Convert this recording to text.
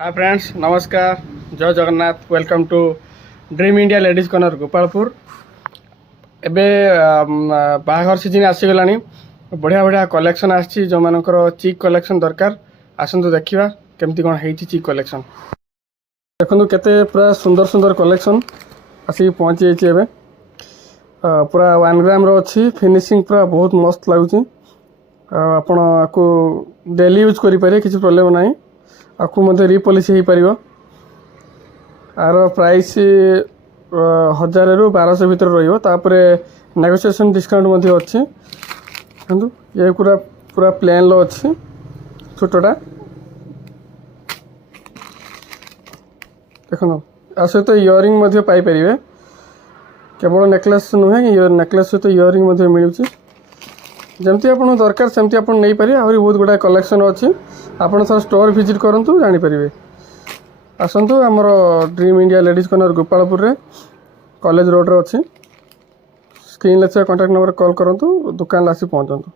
हाय friends नमस्कार जय Jagannath welcome to dream India ladies corner Gopalpur एबे बाहाघर सीजन आसीगला बढ़िया बढ़िया कलेक्शन आसी जो मानकर चिक कलेक्शन दरकार आसतु देखा केमती कौन है चिक कलेक्शन देखो केते पूरा सुंदर सुंदर कलेक्शन आसिक पहुँची जाइए पूरा 1 ग्राम अच्छी फिनिशिंग पूरा बहुत मस्त लगुच आपण आपको डेली यूज करें किसी प्रोब्लेम ना आपको मध्य रिपॉलिश हो पार आर प्राइस 1000 ରୁ 1200 भितर रही नेगोशिएशन डिस्काउंट अच्छी देखो ये पूरा पूरा प्लेन लो अच्छी छोटा देखो आ सहित इयरिंग पाइपर केवल नेकलेस नुहे नेकलेस सहित इयरिंग मिलूँ जमती आप दरकार सेमती आप नहीं पारे आहरी बहुत गुड़ा कलेक्शन अच्छी आप सर स्टोर विजिट करूँ जानीपर आसतु आमर dream India ladies corner Gopalpur रे कॉलेज रोड रे अच्छी स्क्रीन अच्छे कॉन्टैक्ट नंबर कॉल करूँ दुकान आसी पहुँचतु।